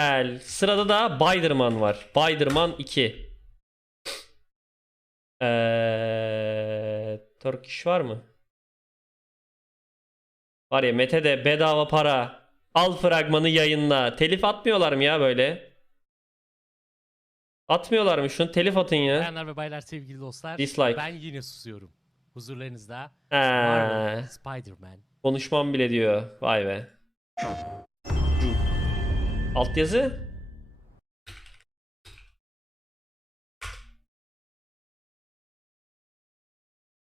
Güzel. Sırada da Spider-Man var. Spider-Man 2. Eee Turkish var mı? Var ya Mete de bedava para. Al fragmanı yayınla. Telif atmıyorlar mı ya böyle? Atmıyorlar mı? Şunu telif atın ya. Bayanlar ve baylar sevgili dostlar. Dislike. Ben yine susuyorum. Huzurlarınızda Marvel Spider-Man. konuşmam bile diyor. Vay be. Altyazı?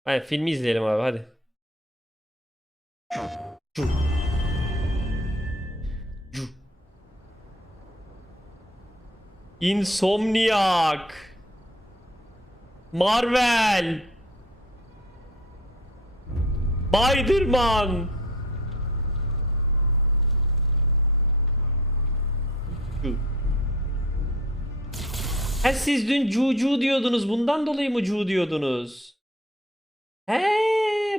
Hayır filmi izleyelim abi hadi. Cu. Insomniac. Marvel. Spider-Man. Cu. Ha siz dün Cucu diyordunuz. Bundan dolayı mı Cu diyordunuz? He,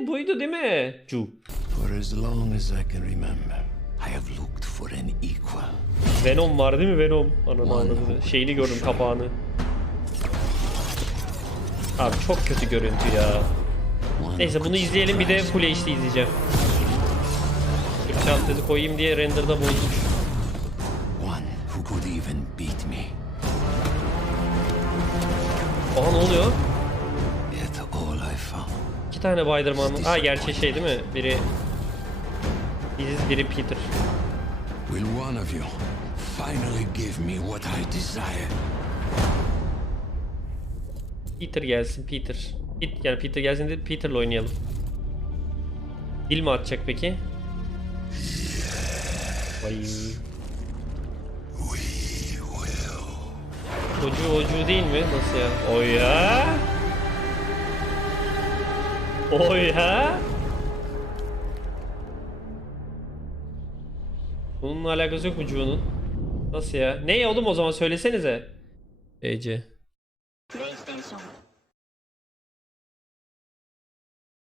buydu değil mi? Cu. For as long as I can remember, I have looked for an equal. Venom var değil mi Venom? Ananı anladı. Şeyini gördüm kapağını. Abi çok kötü görüntü ya. Neyse bunu izleyelim bir de Full HD izleyeceğim. Türkçe altyazı koyayım diye renderda bozmuş. Could even beat me. Aha ne oluyor? Yet all I found İki tane Spider-Man. Ha gerçi şey değil mi? Biri Biziz biri Peter. Will one of you finally give me what I desire? Peter gelsin Peter. Pit, yani Peter gelsin de Peter'la oynayalım. Dil mi atacak peki? Vay. Çocuğu ocuğu değil mi? Nasıl ya? O ya. O ya. Bununla alakası yok ucuğunun. Nasıl ya? Ne oğlum o zaman söylesenize. Ece.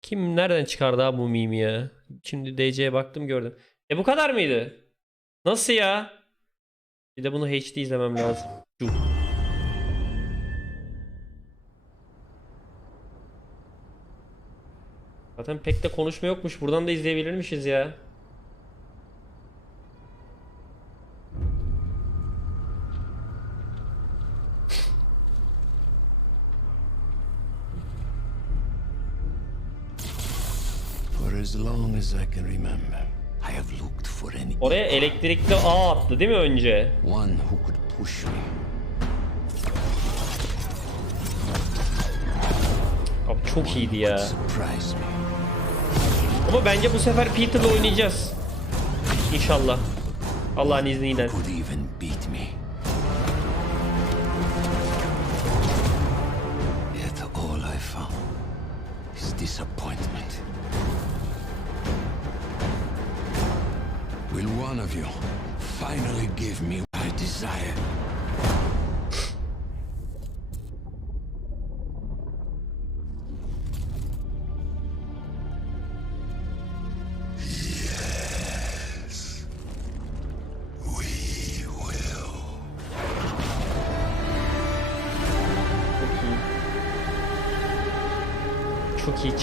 Kim nereden çıkardı abi bu mimi ya? Şimdi DC'ye baktım gördüm. E bu kadar mıydı? Nasıl ya? Bir de bunu HD izlemem lazım. Cuh. Zaten pek de konuşma yokmuş. Buradan da izleyebilirmişiz ya. Oraya elektrikli ağ attı değil mi önce? Abi çok iyiydi ya. Ama bence bu sefer Peter'la oynayacağız. İnşallah. Allah'ın izniyle. Disappointment. Will one of you finally give me what I desire? шутить.